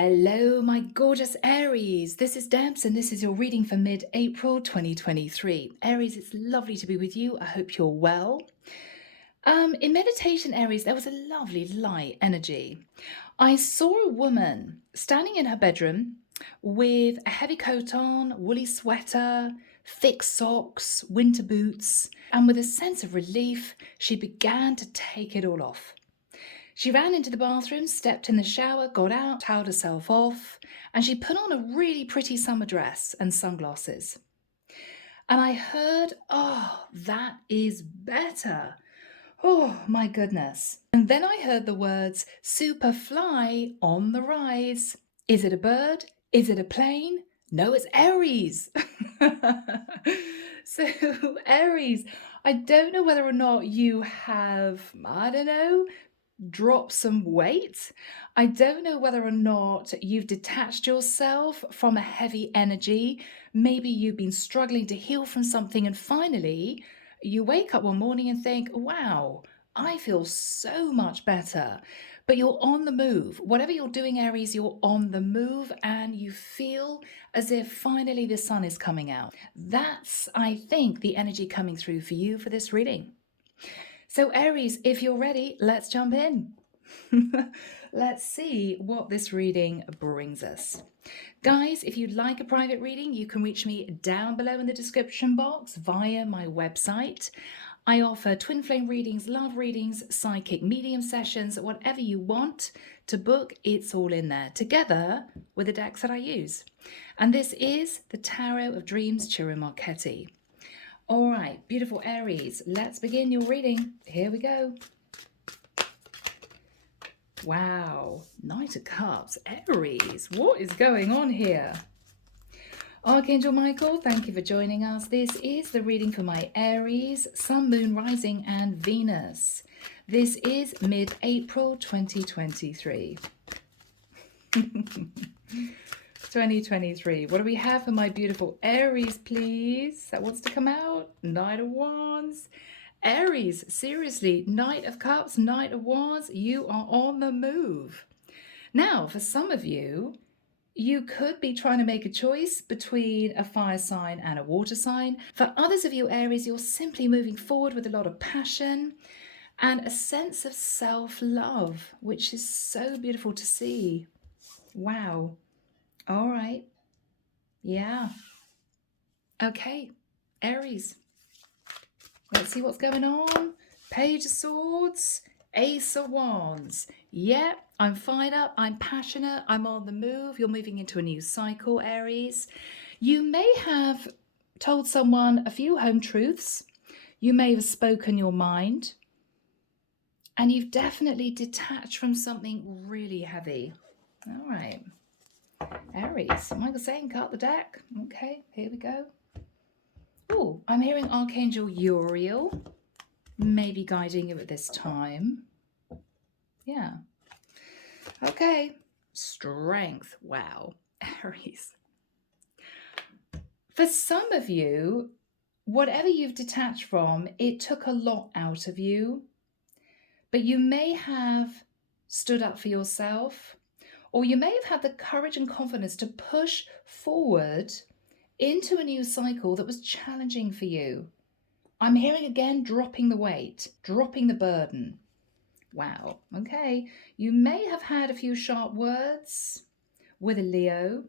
Hello, my gorgeous Aries. This is Debs, and this is your reading for mid-April 2023. Aries, it's lovely to be with you. I hope you're well. In meditation, Aries, there was a lovely light energy. I saw a woman standing in her bedroom with a heavy coat on, woolly sweater, thick socks, winter boots, and with a sense of relief, she began to take it all off. She ran into the bathroom, stepped in the shower, got out, toweled herself off, and she put on a really pretty summer dress and sunglasses. And I heard, oh, that is better. Oh, my goodness. And then I heard the words, Superfly on the rise. Is it a bird? Is it a plane? No, it's Aries. So, Aries, I don't know whether or not you have, drop some weight. I don't know whether or not you've detached yourself from a heavy energy. Maybe you've been struggling to heal from something, and finally you wake up one morning and think, wow, I feel so much better. But you're on the move. Whatever you're doing, Aries, you're on the move and you feel as if finally the sun is coming out. That's, I think, the energy coming through for you for this reading. So Aries, if you're ready, let's jump in. Let's see what this reading brings us. Guys, if you'd like a private reading, you can reach me down below in the description box via my website. I offer twin flame readings, love readings, psychic medium sessions, whatever you want to book, it's all in there, together with the decks that I use. And this is the Tarot of Dreams, Ciro Marchetti. All right, beautiful Aries, let's begin your reading. Here we go. Wow, Knight of Cups, Aries, what is going on here? Archangel Michael, thank you for joining us. This is the reading for my Aries, Sun, Moon, Rising, and Venus. This is mid-April 2023. 2023. What do we have for my beautiful Aries, please? That wants to come out. Knight of Wands. Aries, seriously, Knight of Cups, Knight of Wands, you are on the move. Now, for some of you, you could be trying to make a choice between a fire sign and a water sign. For others of you, Aries, you're simply moving forward with a lot of passion and a sense of self-love, which is so beautiful to see. Wow. All right. Yeah. Okay. Aries. Let's see what's going on. Page of Swords. Ace of Wands. Yeah, I'm fired up. I'm passionate. I'm on the move. You're moving into a new cycle, Aries. You may have told someone a few home truths. You may have spoken your mind. And you've definitely detached from something really heavy. All right. Aries, Michael saying cut the deck. Okay, here we go. Oh, I'm hearing Archangel Uriel maybe guiding you at this time. Yeah. Okay. Strength. Wow. Aries. For some of you, whatever you've detached from, it took a lot out of you. But you may have stood up for yourself, or you may have had the courage and confidence to push forward into a new cycle that was challenging for you. I'm hearing again, dropping the weight, dropping the burden. Wow, okay. You may have had a few sharp words with a Leo.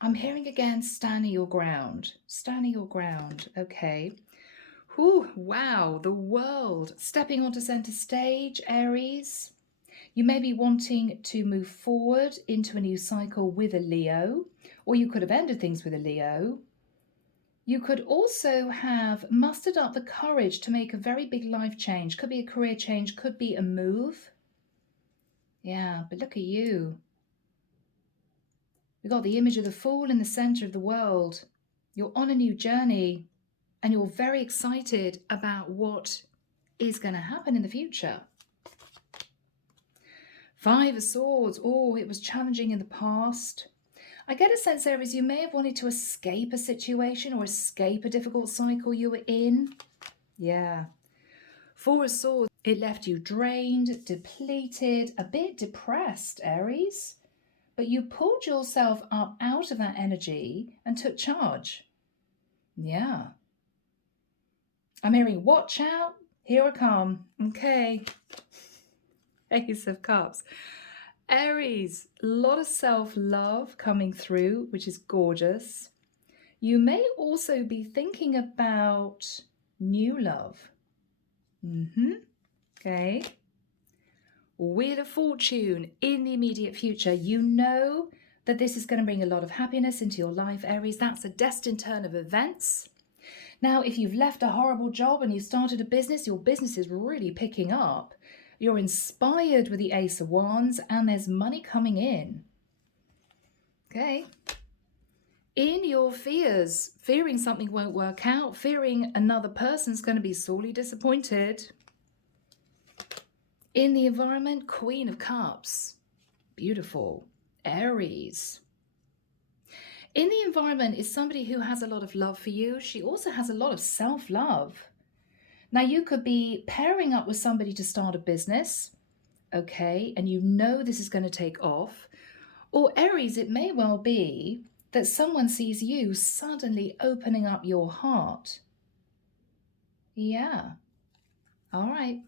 I'm hearing again, standing your ground, okay. Whew, wow, the world, stepping onto center stage, Aries. You may be wanting to move forward into a new cycle with a Leo, or you could have ended things with a Leo. You could also have mustered up the courage to make a very big life change. Could be a career change, could be a move. Yeah, but look at you. We've got the image of the Fool in the center of the world. You're on a new journey and you're very excited about what is going to happen in the future. Five of Swords. Oh, it was challenging in the past. I get a sense, Aries, you may have wanted to escape a situation or escape a difficult cycle you were in. Yeah. Four of Swords. It left you drained, depleted, a bit depressed, Aries. But you pulled yourself up out of that energy and took charge. Yeah. I'm hearing, watch out, here I come. Okay. Ace of Cups. Aries, a lot of self-love coming through, which is gorgeous. You may also be thinking about new love. Okay. Wheel of Fortune in the immediate future. You know that this is going to bring a lot of happiness into your life, Aries. That's a destined turn of events. Now, if you've left a horrible job and you started a business, your business is really picking up. You're inspired with the Ace of Wands and there's money coming in. Okay. In your fears, fearing something won't work out, fearing another person's going to be sorely disappointed. In the environment, Queen of Cups. Beautiful. Aries. In the environment is somebody who has a lot of love for you. She also has a lot of self-love. Now, you could be pairing up with somebody to start a business, okay, and you know this is going to take off. Or Aries, it may well be that someone sees you suddenly opening up your heart. Yeah. All right.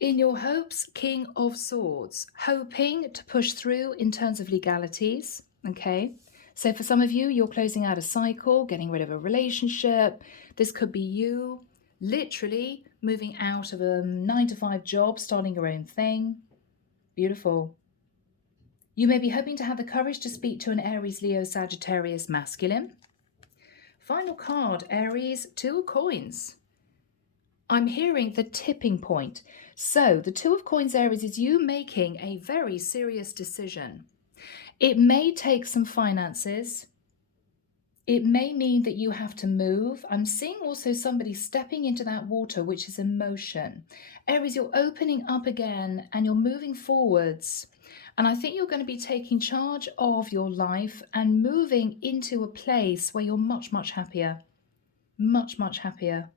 In your hopes, King of Swords, hoping to push through in terms of legalities, okay? So for some of you, you're closing out a cycle, getting rid of a relationship. This could be you literally moving out of a 9-to-5 job, starting your own thing. Beautiful. You may be hoping to have the courage to speak to an Aries, Leo, Sagittarius masculine. Final card, Aries, 2 of Coins. I'm hearing the tipping point. So the 2 of Coins, Aries, is you making a very serious decision. It may take some finances. It may mean that you have to move. I'm seeing also somebody stepping into that water, which is emotion. Aries, you're opening up again and you're moving forwards. And I think you're going to be taking charge of your life and moving into a place where you're much, much happier. Much, much happier.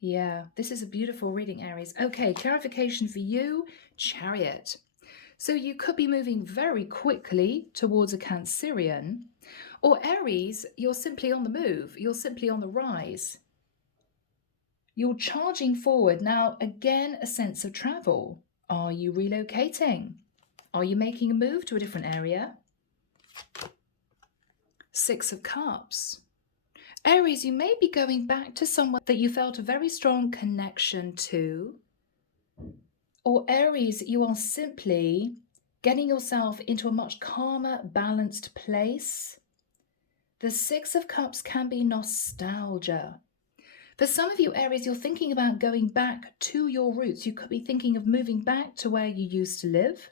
Yeah, this is a beautiful reading, Aries. Okay, clarification for you, Chariot. So you could be moving very quickly towards a Cancerian, or Aries, you're simply on the move. You're simply on the rise. You're charging forward. Now, again, a sense of travel. Are you relocating? Are you making a move to a different area? 6 of Cups. Aries, you may be going back to someone that you felt a very strong connection to. Or Aries, you are simply getting yourself into a much calmer, balanced place. The 6 of Cups can be nostalgia. For some of you, Aries, you're thinking about going back to your roots. You could be thinking of moving back to where you used to live.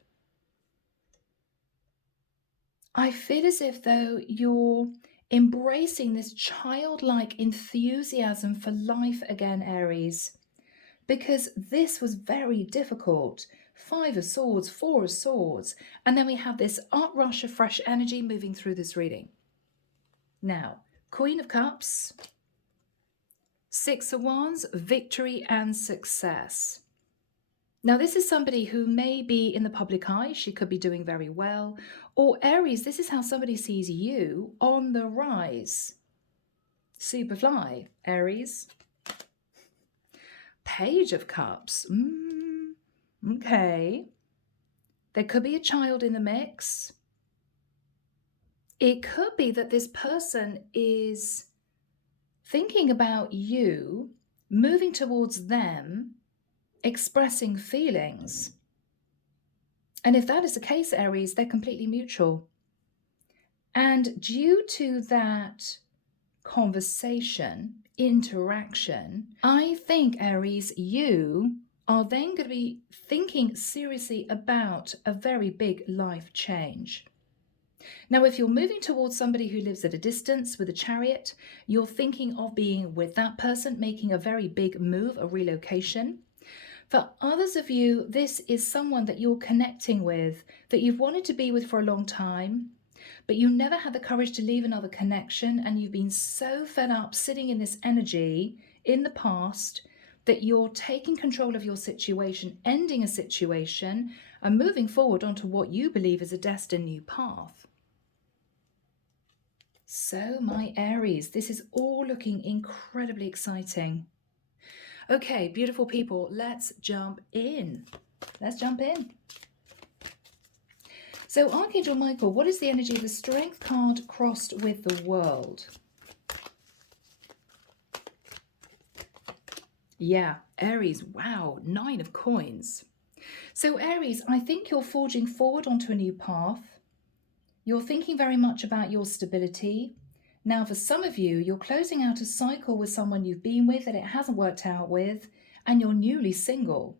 I feel as if, though, you're embracing this childlike enthusiasm for life again, Aries, because this was very difficult. 5 of Swords, 4 of Swords, and then we have this uprush of fresh energy moving through this reading. Now, Queen of Cups, 6 of Wands, victory and success. Now, this is somebody who may be in the public eye. She could be doing very well. Or Aries, this is how somebody sees you on the rise. Superfly, Aries. Page of Cups. Okay. There could be a child in the mix. It could be that this person is thinking about you, moving towards them, expressing feelings. And if that is the case, Aries, they're completely mutual. And due to that conversation, interaction, I think, Aries, you are then going to be thinking seriously about a very big life change. Now, if you're moving towards somebody who lives at a distance with a Chariot, you're thinking of being with that person, making a very big move, a relocation. For others of you, this is someone that you're connecting with, that you've wanted to be with for a long time, but you never had the courage to leave another connection, and you've been so fed up sitting in this energy in the past that you're taking control of your situation, ending a situation, and moving forward onto what you believe is a destined new path. So, my Aries, this is all looking incredibly exciting. Okay, beautiful people, let's jump in. Let's jump in. So, Archangel Michael, what is the energy of the Strength card crossed with the World? Yeah, Aries, wow, 9 of coins. So, Aries, I think you're forging forward onto a new path. You're thinking very much about your stability. Now, for some of you, you're closing out a cycle with someone you've been with that it hasn't worked out with, and you're newly single.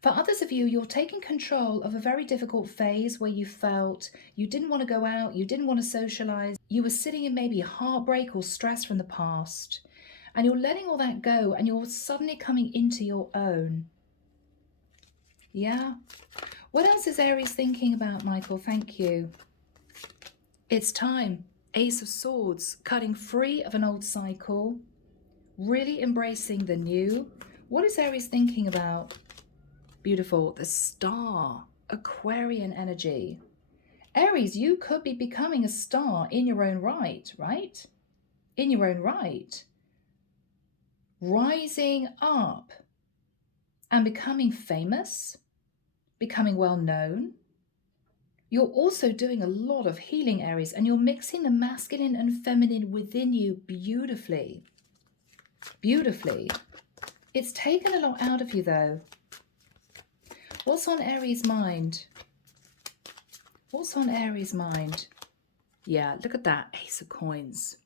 For others of you, you're taking control of a very difficult phase where you felt you didn't want to go out, you didn't want to socialize, you were sitting in maybe heartbreak or stress from the past, and you're letting all that go, and you're suddenly coming into your own. Yeah? What else is Aries thinking about, Michael? Thank you. It's time. Ace of Swords, cutting free of an old cycle, really embracing the new. What is Aries thinking about? Beautiful. The Star, Aquarian energy. Aries, you could be becoming a star in your own right, right? In your own right. Rising up and becoming famous, becoming well known. You're also doing a lot of healing, Aries, and you're mixing the masculine and feminine within you beautifully. Beautifully. It's taken a lot out of you, though. What's on Aries' mind? What's on Aries' mind? Yeah, look at that. Ace of Coins.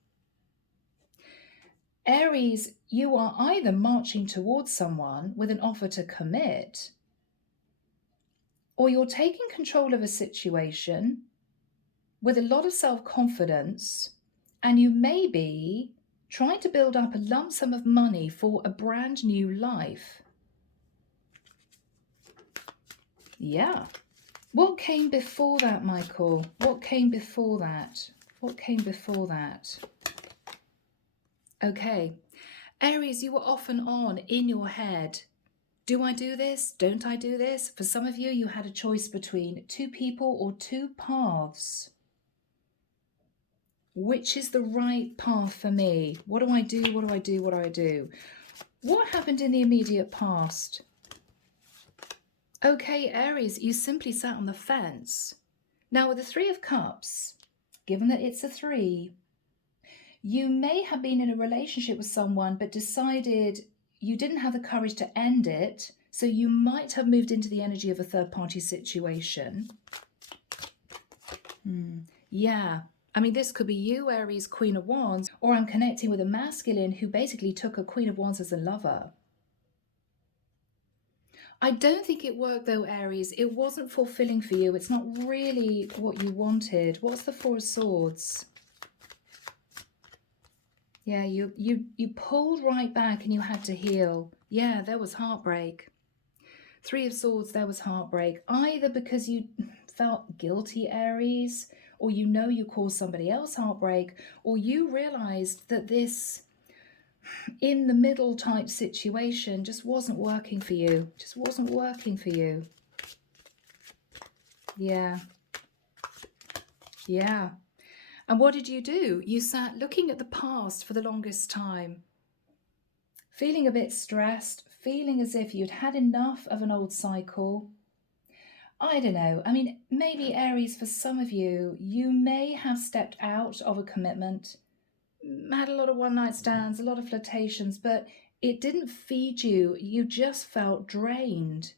Aries, you are either marching towards someone with an offer to commit, or you're taking control of a situation with a lot of self-confidence, and you may be trying to build up a lump sum of money for a brand new life. Yeah. What came before that, Michael? What came before that? What came before that? Okay. Aries, you were off and on in your head. Do I do this? Don't I do this? For some of you, you had a choice between two people or two paths. Which is the right path for me? What do I do? What do I do? What do I do? What happened in the immediate past? Okay, Aries, you simply sat on the fence. Now, with the Three of Cups, given that it's a 3, you may have been in a relationship with someone but decided you didn't have the courage to end it, so you might have moved into the energy of a third-party situation. Yeah. I mean, this could be you, Aries, Queen of Wands, or I'm connecting with a masculine who basically took a Queen of Wands as a lover. I don't think it worked though, Aries. It wasn't fulfilling for you. It's not really what you wanted. What's the Four of Swords? Yeah, you pulled right back and you had to heal. Yeah, there was heartbreak. Three of Swords, there was heartbreak. Either because you felt guilty, Aries, or you know you caused somebody else heartbreak, or you realized that this in the middle type situation just wasn't working for you. Just wasn't working for you. Yeah. Yeah. And what did you do? You sat looking at the past for the longest time, feeling a bit stressed, feeling as if you'd had enough of an old cycle. I don't know. I mean, maybe Aries, for some of you, you may have stepped out of a commitment, had a lot of one-night stands, a lot of flirtations, but it didn't feed you. You just felt drained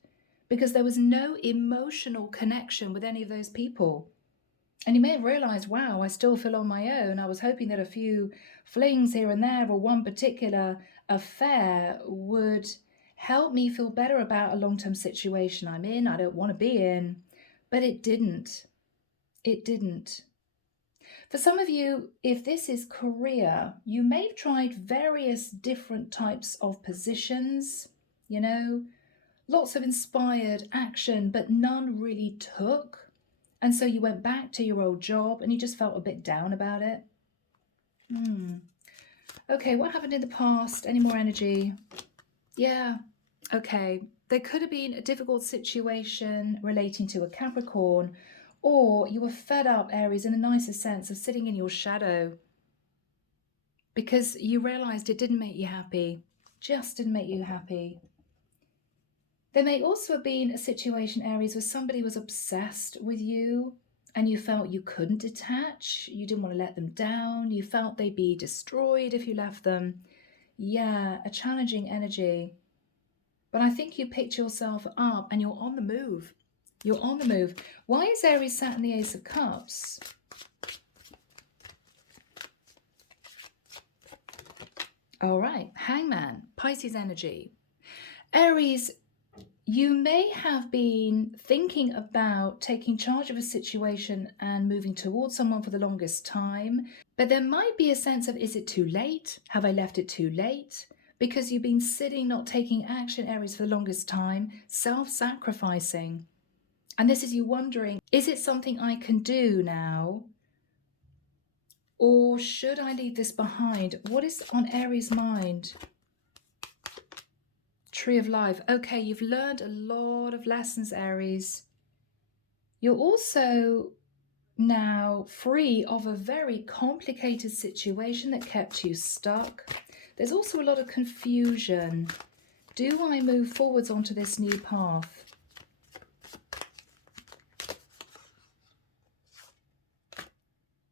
because there was no emotional connection with any of those people. And you may have realized, wow, I still feel on my own. I was hoping that a few flings here and there or one particular affair would help me feel better about a long-term situation I'm in, I don't want to be in. But it didn't. It didn't. For some of you, if this is career, you may have tried various different types of positions, you know, lots of inspired action, but none really took. And so you went back to your old job and you just felt a bit down about it. Okay, what happened in the past? Any more energy? Yeah. Okay. There could have been a difficult situation relating to a Capricorn, or you were fed up, Aries, in a nicer sense of sitting in your shadow because you realized it didn't make you happy, just didn't make you happy. There may also have been a situation, Aries, where somebody was obsessed with you and you felt you couldn't detach. You didn't want to let them down. You felt they'd be destroyed if you left them. Yeah, a challenging energy. But I think you picked yourself up and you're on the move. You're on the move. Why is Aries sat in the Ace of Cups? All right, Hangman, Pisces energy. Aries, you may have been thinking about taking charge of a situation and moving towards someone for the longest time, but there might be a sense of, is it too late? Have I left it too late? Because you've been sitting, not taking action, Aries, for the longest time, self-sacrificing. And this is you wondering, is it something I can do now? Or should I leave this behind? What is on Aries' mind? Tree of Life. Okay, you've learned a lot of lessons, Aries. You're also now free of a very complicated situation that kept you stuck. There's also a lot of confusion. Do I move forwards onto this new path?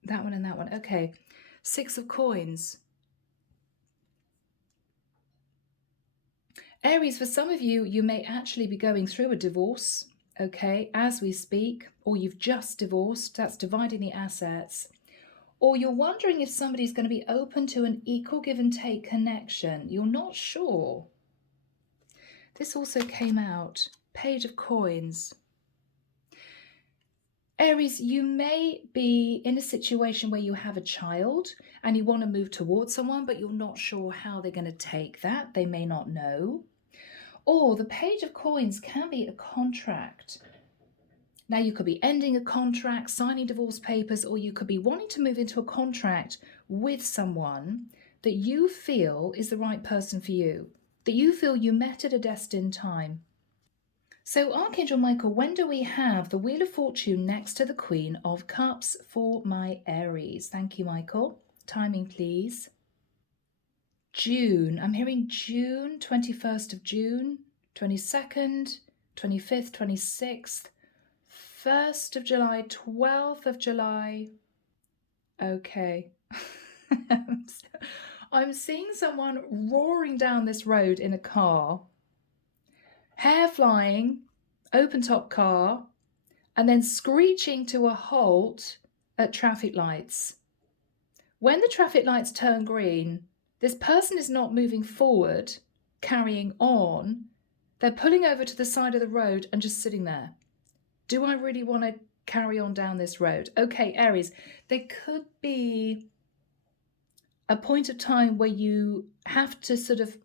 That one and that one. Okay. Six of Coins. Aries, for some of you, you may actually be going through a divorce, okay, as we speak, or you've just divorced. That's dividing the assets. Or you're wondering if somebody's going to be open to an equal give and take connection. You're not sure. This also came out. Page of Coins. Aries, you may be in a situation where you have a child and you want to move towards someone, but you're not sure how they're going to take that. They may not know. Or the Page of Coins can be a contract. Now, you could be ending a contract, signing divorce papers, or you could be wanting to move into a contract with someone that you feel is the right person for you, that you feel you met at a destined time. So, Archangel Michael, when do we have the Wheel of Fortune next to the Queen of Cups for my Aries? Thank you, Michael. Timing, please. June. I'm hearing June, 21st of June, 22nd, 25th, 26th, 1st of July, 12th of July. Okay. I'm seeing someone roaring down this road in a car, hair flying, open top car, and then screeching to a halt at traffic lights. When the traffic lights turn green, this person is not moving forward, carrying on. They're pulling over to the side of the road and just sitting there. Do I really want to carry on down this road? Okay, Aries, there could be a point of time where you have to sort of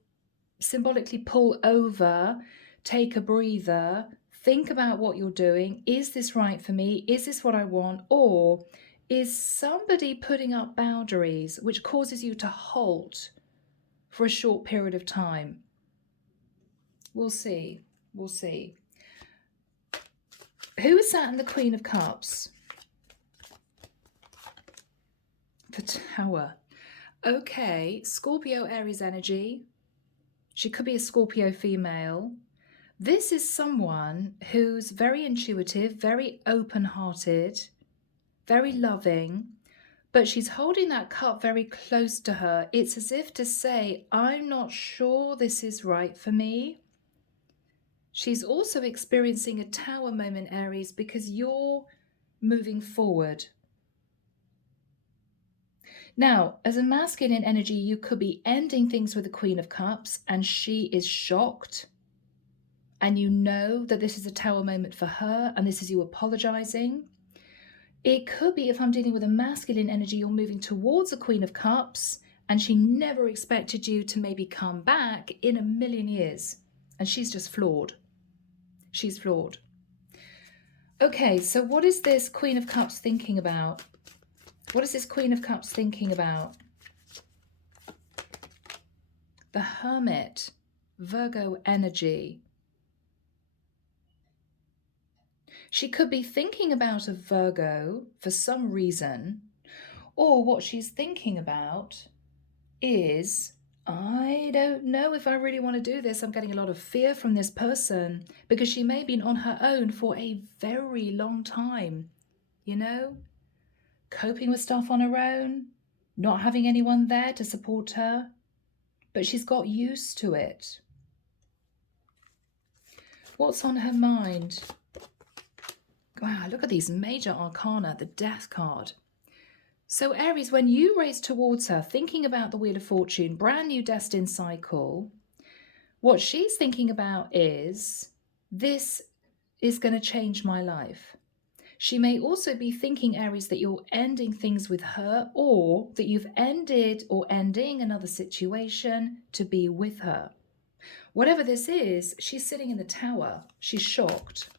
symbolically pull over, take a breather, think about what you're doing. Is this right for me? Is this what I want? Or is somebody putting up boundaries which causes you to halt for a short period of time? We'll see. We'll see. Who is sat in the Queen of Cups? The Tower. Okay, Scorpio Aries energy. She could be a Scorpio female. This is someone who's very intuitive, very open-hearted, very loving, but she's holding that cup very close to her. It's as if to say, I'm not sure this is right for me. She's also experiencing a tower moment, Aries, because you're moving forward. Now, as a masculine energy, you could be ending things with the Queen of Cups, and she is shocked. And you know that this is a tower moment for her, and this is you apologizing. It could be, if I'm dealing with a masculine energy, you're moving towards the Queen of Cups, and she never expected you to maybe come back in a million years. And she's just flawed. She's flawed. Okay, so what is this Queen of Cups thinking about? What is this Queen of Cups thinking about? The Hermit. Virgo energy. She could be thinking about a Virgo for some reason, or what she's thinking about is, I don't know if I really want to do this. I'm getting a lot of fear from this person, because she may have been on her own for a very long time, you know, coping with stuff on her own, not having anyone there to support her, but she's got used to it. What's on her mind? Wow, look at these major arcana, the Death card. So Aries, when you race towards her, thinking about the Wheel of Fortune, brand new destined cycle, what she's thinking about is, this is going to change my life. She may also be thinking, Aries, that you're ending things with her, or that you've ended or ending another situation to be with her. Whatever this is, she's sitting in the tower. She's shocked.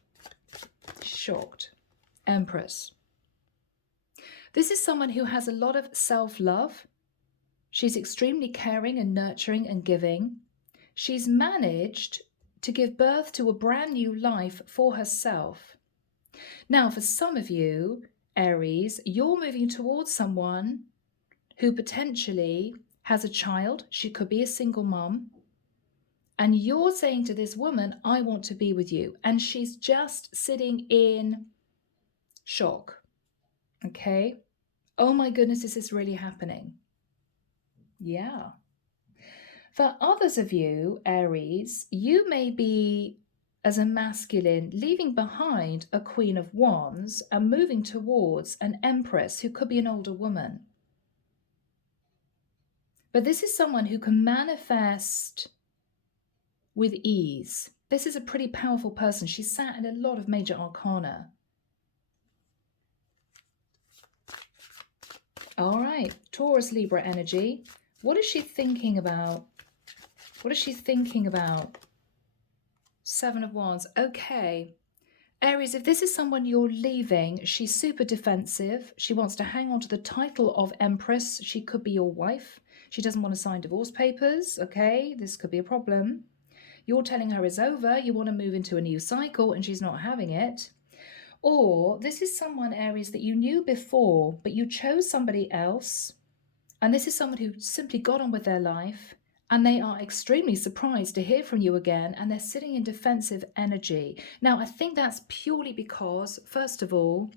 Shocked. Empress. This is someone who has a lot of self-love. She's extremely caring and nurturing and giving. She's managed to give birth to a brand new life for herself. Now, for some of you, Aries, you're moving towards someone who potentially has a child. She could be a single mom. And you're saying to this woman, I want to be with you. And she's just sitting in shock. Okay? Oh my goodness, is this really happening? Yeah. For others of you, Aries, you may be, as a masculine, leaving behind a Queen of Wands and moving towards an Empress who could be an older woman. But this is someone who can manifest with ease. This is a pretty powerful person. She's sat in a lot of major arcana. All right, Taurus, Libra energy. What is she thinking about? What is she thinking about? Seven of Wands. Okay. Aries, if this is someone you're leaving, she's super defensive. She wants to hang on to the title of Empress. She could be your wife. She doesn't want to sign divorce papers. Okay, this could be a problem. You're telling her it's over. You want to move into a new cycle and she's not having it. Or this is someone, Aries, that you knew before, but you chose somebody else. And this is someone who simply got on with their life. And they are extremely surprised to hear from you again, and they're sitting in defensive energy. Now, I think that's purely because, first of all,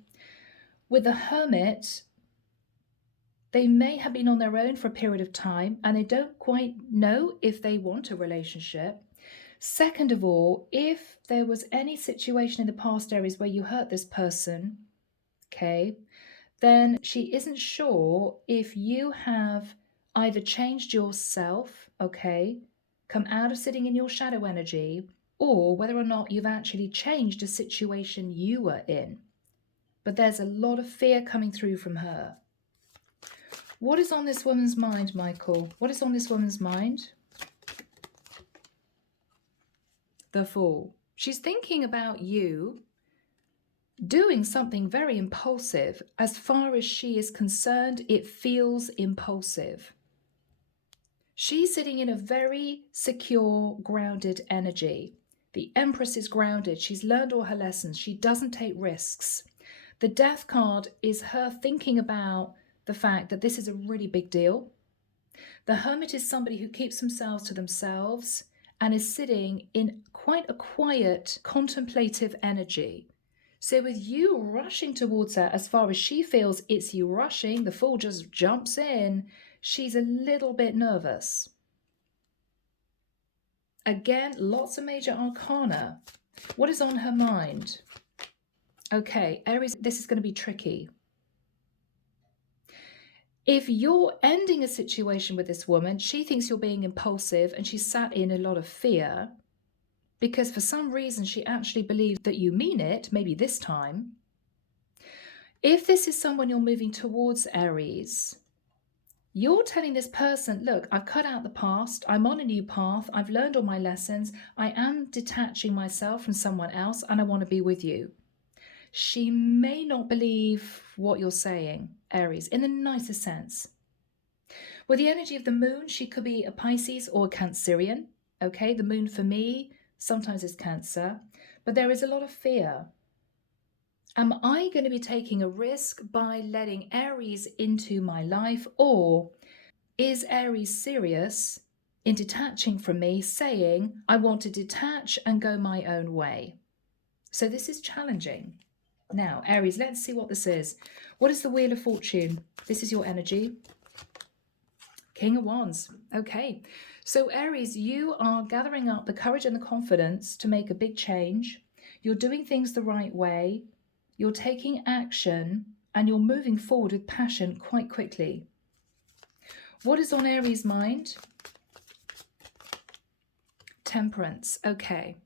with the Hermit, they may have been on their own for a period of time, and they don't quite know if they want a relationship. Second of all, if there was any situation in the past, Aries, where you hurt this person, okay, then she isn't sure if you have either changed yourself, okay, come out of sitting in your shadow energy, or whether or not you've actually changed a situation you were in. But there's a lot of fear coming through from her. What is on this woman's mind, Michael? What is on this woman's mind? The Fool. She's thinking about you doing something very impulsive. As far as she is concerned, it feels impulsive. She's sitting in a very secure, grounded energy. The Empress is grounded. She's learned all her lessons. She doesn't take risks. The Death card is her thinking about the fact that this is a really big deal. The Hermit is somebody who keeps themselves to themselves and is sitting in quite a quiet, contemplative energy. So with you rushing towards her, as far as she feels it's you rushing, the Fool just jumps in. She's a little bit nervous. Again, lots of major arcana. What is on her mind? Okay, Aries, this is going to be tricky. If you're ending a situation with this woman, she thinks you're being impulsive and she's sat in a lot of fear because for some reason she actually believes that you mean it, maybe this time. If this is someone you're moving towards, Aries, you're telling this person, look, I've cut out the past. I'm on a new path. I've learned all my lessons. I am detaching myself from someone else and I want to be with you. She may not believe what you're saying, Aries, in the nicest sense. With the energy of the moon, she could be a Pisces or a Cancerian. Okay, the moon for me sometimes is Cancer, but there is a lot of fear. Am I going to be taking a risk by letting Aries into my life, or is Aries serious in detaching from me, saying, I want to detach and go my own way? So this is challenging. Now, Aries, let's see what this is. What is the Wheel of Fortune? This is your energy. King of Wands. Okay. So Aries, you are gathering up the courage and the confidence to make a big change. You're doing things the right way. You're taking action and you're moving forward with passion quite quickly. What is on Aries' mind? Temperance. Okay.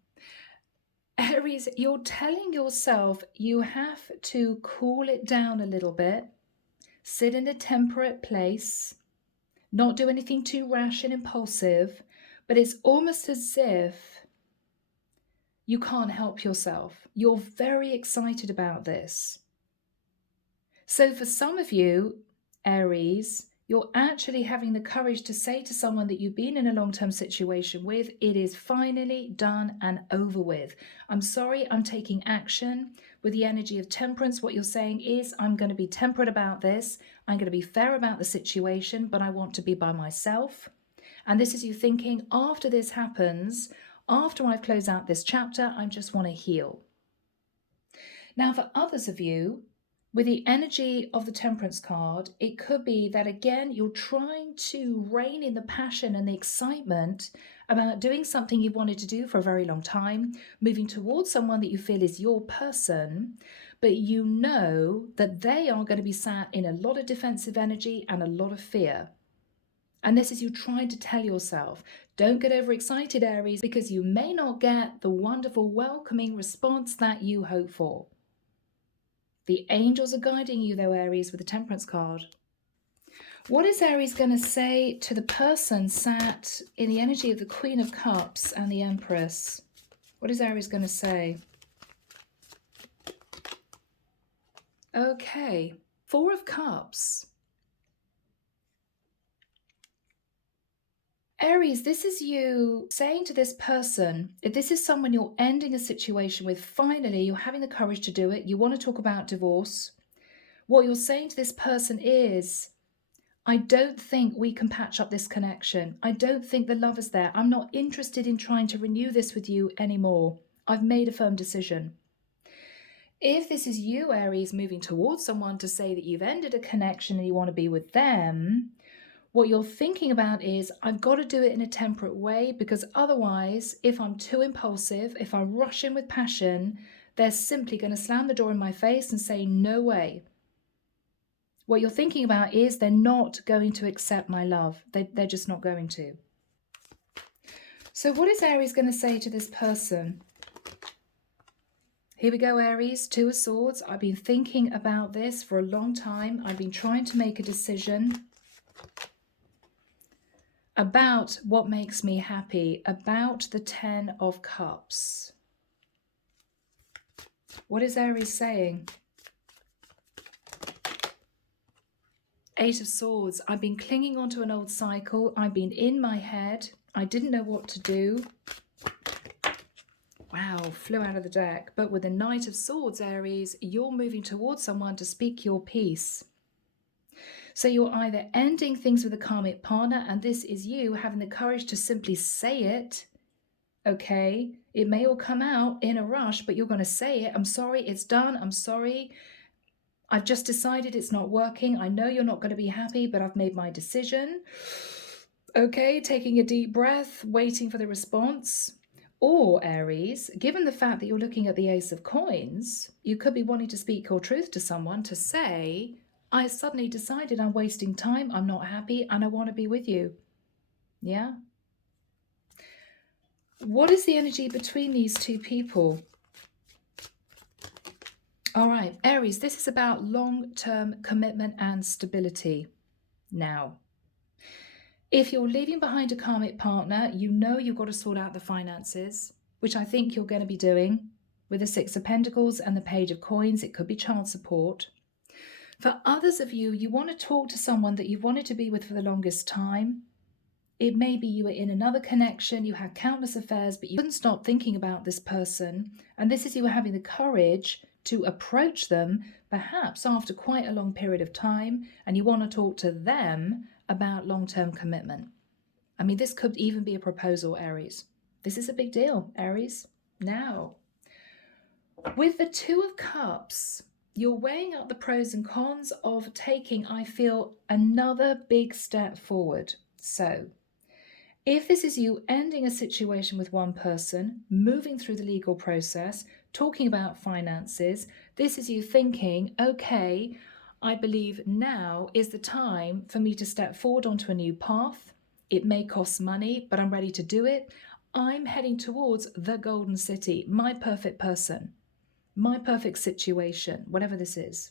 Aries, you're telling yourself you have to cool it down a little bit, sit in a temperate place, not do anything too rash and impulsive, but it's almost as if you can't help yourself. You're very excited about this. So for some of you, Aries, you're actually having the courage to say to someone that you've been in a long-term situation with, it is finally done and over with. I'm sorry, I'm taking action with the energy of temperance. What you're saying is, I'm going to be temperate about this. I'm going to be fair about the situation, but I want to be by myself. And this is you thinking, after this happens, after I've closed out this chapter, I just want to heal. Now, for others of you, with the energy of the Temperance card, it could be that, again, you're trying to rein in the passion and the excitement about doing something you've wanted to do for a very long time, moving towards someone that you feel is your person, but you know that they are going to be sat in a lot of defensive energy and a lot of fear. And this is you trying to tell yourself, don't get overexcited, Aries, because you may not get the wonderful, welcoming response that you hope for. The angels are guiding you, though, Aries, with the Temperance card. What is Aries going to say to the person sat in the energy of the Queen of Cups and the Empress? What is Aries going to say? Okay, Four of Cups. Aries, this is you saying to this person, if this is someone you're ending a situation with, finally, you're having the courage to do it. You want to talk about divorce. What you're saying to this person is, I don't think we can patch up this connection. I don't think the love is there. I'm not interested in trying to renew this with you anymore. I've made a firm decision. If this is you, Aries, moving towards someone to say that you've ended a connection and you want to be with them, what you're thinking about is, I've got to do it in a temperate way, because otherwise, if I'm too impulsive, if I rush in with passion, they're simply going to slam the door in my face and say, no way. What you're thinking about is, they're not going to accept my love. They're just not going to. So what is Aries going to say to this person? Here we go, Aries, Two of Swords. I've been thinking about this for a long time. I've been trying to make a decision about what makes me happy, about the Ten of Cups. What is Aries saying? Eight of Swords. I've been clinging onto an old cycle. I've been in my head. I didn't know what to do. Wow, flew out of the deck. But with the Knight of Swords, Aries, you're moving towards someone to speak your piece. So you're either ending things with a karmic partner, and this is you having the courage to simply say it, okay? It may all come out in a rush, but you're going to say it. I'm sorry, it's done. I'm sorry. I've just decided it's not working. I know you're not going to be happy, but I've made my decision. Okay, taking a deep breath, waiting for the response. Or, Aries, given the fact that you're looking at the Ace of Coins, you could be wanting to speak your truth to someone to say, I suddenly decided I'm wasting time, I'm not happy, and I want to be with you. Yeah? What is the energy between these two people? All right, Aries, this is about long-term commitment and stability. Now, if you're leaving behind a karmic partner, you know you've got to sort out the finances, which I think you're going to be doing with the Six of Pentacles and the Page of Coins. It could be child support. For others of you, you want to talk to someone that you've wanted to be with for the longest time. It may be you were in another connection, you had countless affairs, but you couldn't stop thinking about this person. And this is you were having the courage to approach them, perhaps after quite a long period of time, and you want to talk to them about long-term commitment. I mean, this could even be a proposal, Aries. This is a big deal, Aries. Now, with the Two of Cups, you're weighing up the pros and cons of taking, I feel, another big step forward. So, if this is you ending a situation with one person, moving through the legal process, talking about finances, this is you thinking, okay, I believe now is the time for me to step forward onto a new path. It may cost money, but I'm ready to do it. I'm heading towards the Golden City, my perfect person, my perfect situation, whatever this is.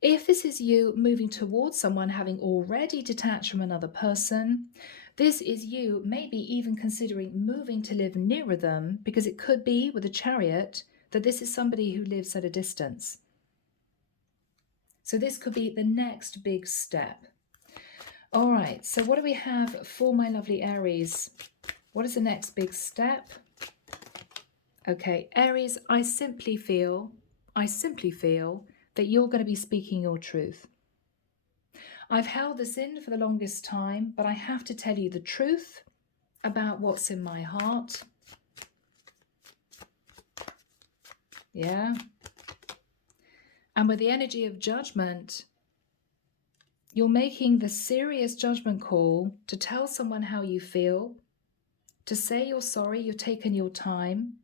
If this is you moving towards someone having already detached from another person, this is you maybe even considering moving to live nearer them, because it could be with a Chariot that this is somebody who lives at a distance. So this could be the next big step. All right, so what do we have for my lovely Aries? What is the next big step? Okay, Aries, I simply feel that you're going to be speaking your truth. I've held this in for the longest time, but I have to tell you the truth about what's in my heart. Yeah. And with the energy of judgment, you're making the serious judgment call to tell someone how you feel, to say you're sorry, you've taken your time,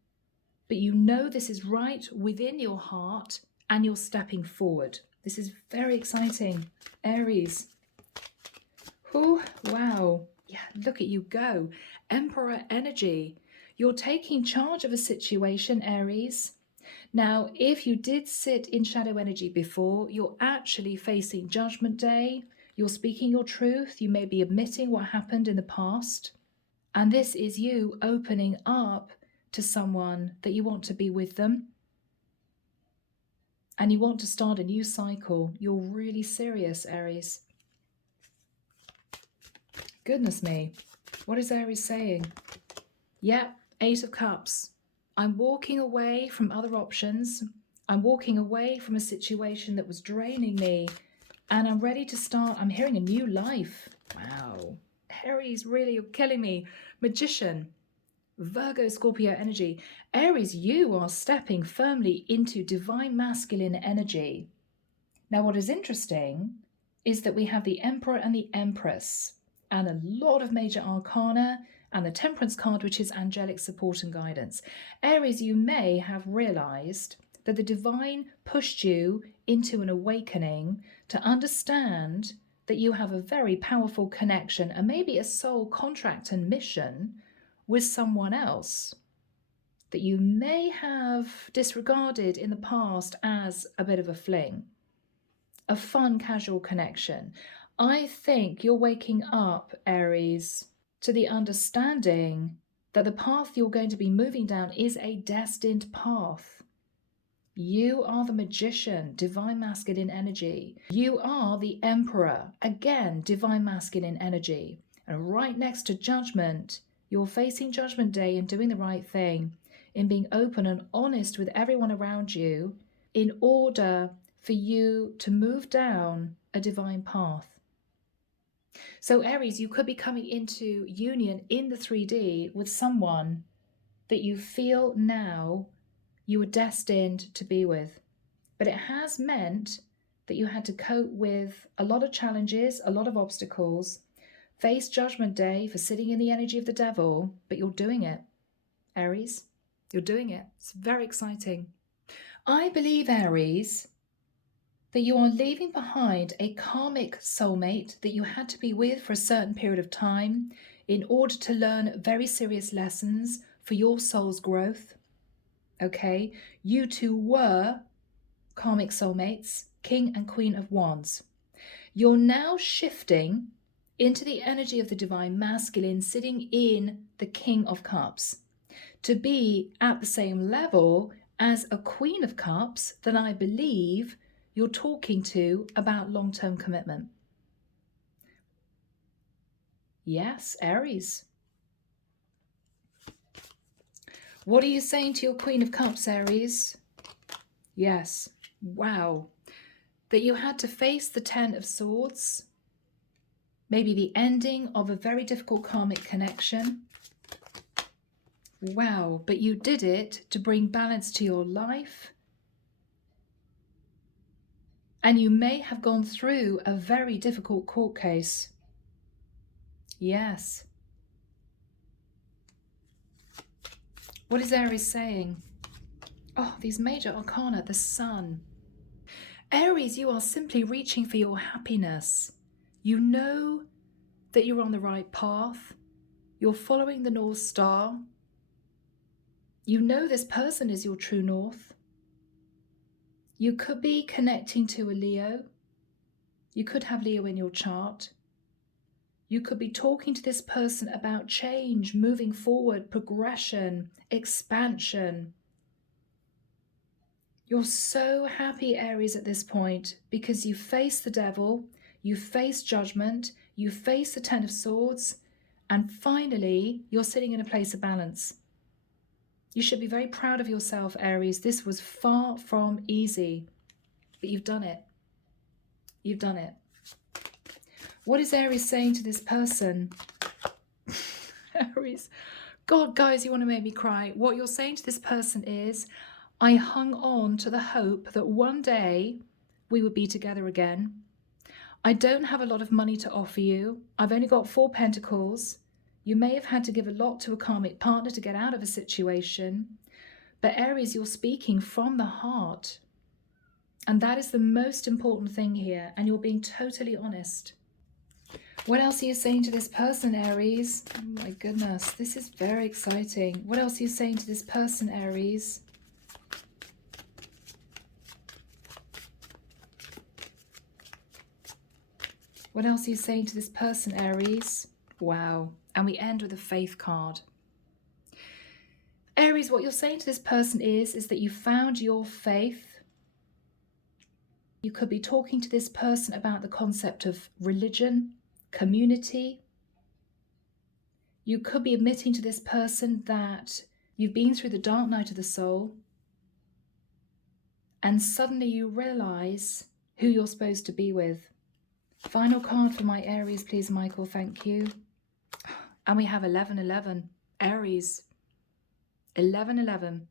but you know this is right within your heart and you're stepping forward. This is very exciting, Aries. Oh, wow. Yeah, look at you go. Emperor energy. You're taking charge of a situation, Aries. Now, if you did sit in shadow energy before, you're actually facing Judgment Day. You're speaking your truth. You may be admitting what happened in the past. And this is you opening up to someone that you want to be with them. And you want to start a new cycle. You're really serious, Aries. Goodness me. What is Aries saying? Yep, Eight of Cups. I'm walking away from other options. I'm walking away from a situation that was draining me. And I'm ready to start. I'm hearing a new life. Wow. Aries, really, you're killing me. Magician. Virgo, Scorpio energy. Aries, you are stepping firmly into divine masculine energy. Now, what is interesting is that we have the Emperor and the Empress, and a lot of major arcana, and the Temperance card, which is angelic support and guidance. Aries, you may have realized that the divine pushed you into an awakening to understand that you have a very powerful connection and maybe a soul contract and mission with someone else that you may have disregarded in the past as a bit of a fling, a fun, casual connection. I think you're waking up, Aries, to the understanding that the path you're going to be moving down is a destined path. You are the Magician, divine masculine energy. You are the Emperor, again, divine masculine energy. And right next to Judgment, you're facing Judgment Day and doing the right thing, in being open and honest with everyone around you in order for you to move down a divine path. So Aries, you could be coming into union in the 3D with someone that you feel now you were destined to be with. But it has meant that you had to cope with a lot of challenges, a lot of obstacles, face Judgment Day for sitting in the energy of the devil, but you're doing it, Aries. You're doing it. It's very exciting. I believe, Aries, that you are leaving behind a karmic soulmate that you had to be with for a certain period of time in order to learn very serious lessons for your soul's growth. Okay, you two were karmic soulmates, King and Queen of Wands. You're now shifting into the energy of the divine masculine, sitting in the King of Cups, to be at the same level as a Queen of Cups that I believe you're talking to about long-term commitment. Yes, Aries. What are you saying to your Queen of Cups, Aries? Yes. Wow. That you had to face the Ten of Swords. Maybe the ending of a very difficult karmic connection. Wow. But you did it to bring balance to your life. And you may have gone through a very difficult court case. Yes. What is Aries saying? Oh, these major arcana, the Sun. Aries, you are simply reaching for your happiness. You know that you're on the right path. You're following the North Star. You know this person is your true north. You could be connecting to a Leo. You could have Leo in your chart. You could be talking to this person about change, moving forward, progression, expansion. You're so happy, Aries, at this point because you face the devil, you face judgment, you face the Ten of Swords, and finally, you're sitting in a place of balance. You should be very proud of yourself, Aries. This was far from easy, but you've done it. You've done it. What is Aries saying to this person? Aries, God, guys, you want to make me cry. What you're saying to this person is, I hung on to the hope that one day we would be together again. I don't have a lot of money to offer you. I've only got 4 pentacles. You may have had to give a lot to a karmic partner to get out of a situation. But Aries, you're speaking from the heart. And that is the most important thing here. And you're being totally honest. What else are you saying to this person, Aries? Oh my goodness, this is very exciting. What else are you saying to this person, Aries? What else are you saying to this person, Aries? Wow. And we end with a faith card. Aries, what you're saying to this person is that you found your faith. You could be talking to this person about the concept of religion, community. You could be admitting to this person that you've been through the dark night of the soul, and suddenly you realize who you're supposed to be with. Final card for my Aries, please, Michael. Thank you. And we have 1111. Aries. 1111.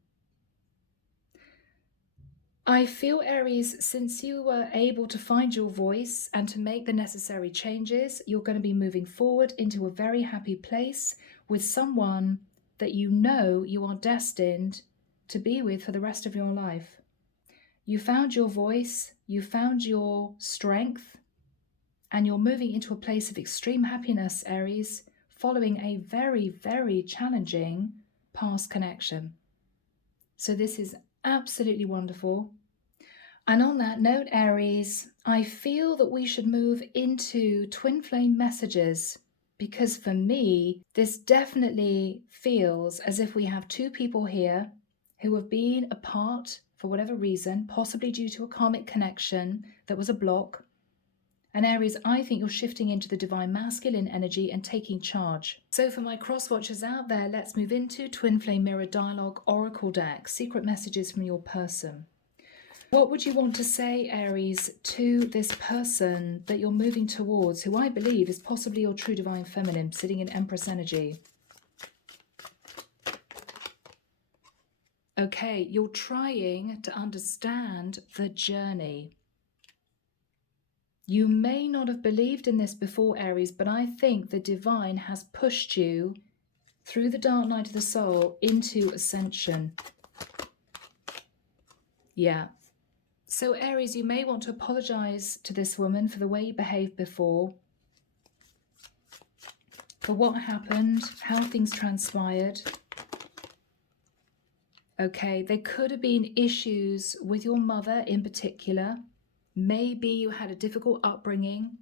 I feel, Aries, since you were able to find your voice and to make the necessary changes, you're going to be moving forward into a very happy place with someone that you know you are destined to be with for the rest of your life. You found your voice, you found your strength, and you're moving into a place of extreme happiness, Aries, following a very, very challenging past connection. So this is absolutely wonderful. And on that note, Aries, I feel that we should move into twin flame messages, because for me, this definitely feels as if we have 2 people here who have been apart for whatever reason, possibly due to a karmic connection that was a block. And Aries, I think you're shifting into the divine masculine energy and taking charge. So for my cross watchers out there, let's move into Twin Flame Mirror Dialogue Oracle deck, secret messages from your person. What would you want to say, Aries, to this person that you're moving towards, who I believe is possibly your true divine feminine, sitting in Empress energy? Okay, you're trying to understand the journey. You may not have believed in this before, Aries, but I think the divine has pushed you through the dark night of the soul into ascension. Yeah. So, Aries, you may want to apologize to this woman for the way you behaved before, for what happened, how things transpired. Okay, there could have been issues with your mother in particular. Maybe you had a difficult upbringing.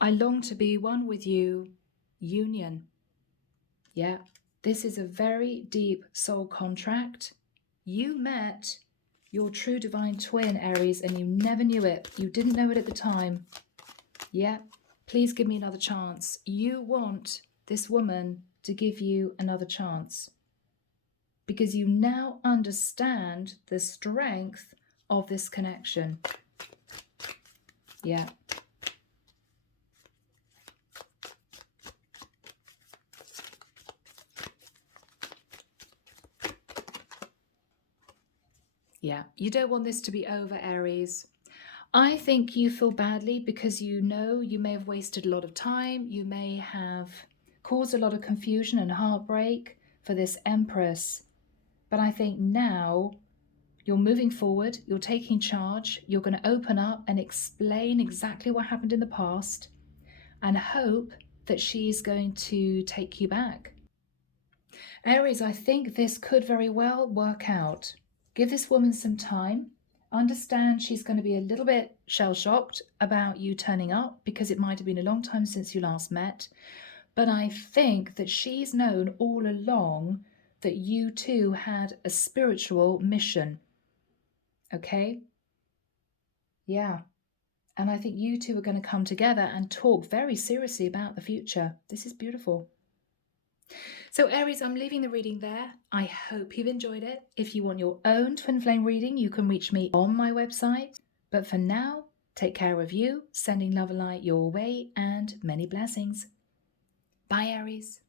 I long to be one with you, union. Yeah, this is a very deep soul contract. You met Your true divine twin, Aries, and you never knew it. You didn't know it at the time. Yeah, please give me another chance. You want this woman to give you another chance because you now understand the strength of this connection. Yeah. Yeah, you don't want this to be over, Aries. I think you feel badly because you know you may have wasted a lot of time. You may have caused a lot of confusion and heartbreak for this Empress. But I think now you're moving forward, you're taking charge, you're going to open up and explain exactly what happened in the past and hope that she's going to take you back. Aries, I think this could very well work out. Give this woman some time. Understand she's going to be a little bit shell-shocked about you turning up because it might have been a long time since you last met. But I think that she's known all along that you two had a spiritual mission. Okay? Yeah. And I think you two are going to come together and talk very seriously about the future. This is beautiful. So Aries, I'm leaving the reading there. I hope you've enjoyed it. If you want your own twin flame reading, you can reach me on my website. But for now, take care of you, sending love and light your way, and many blessings. Bye, Aries.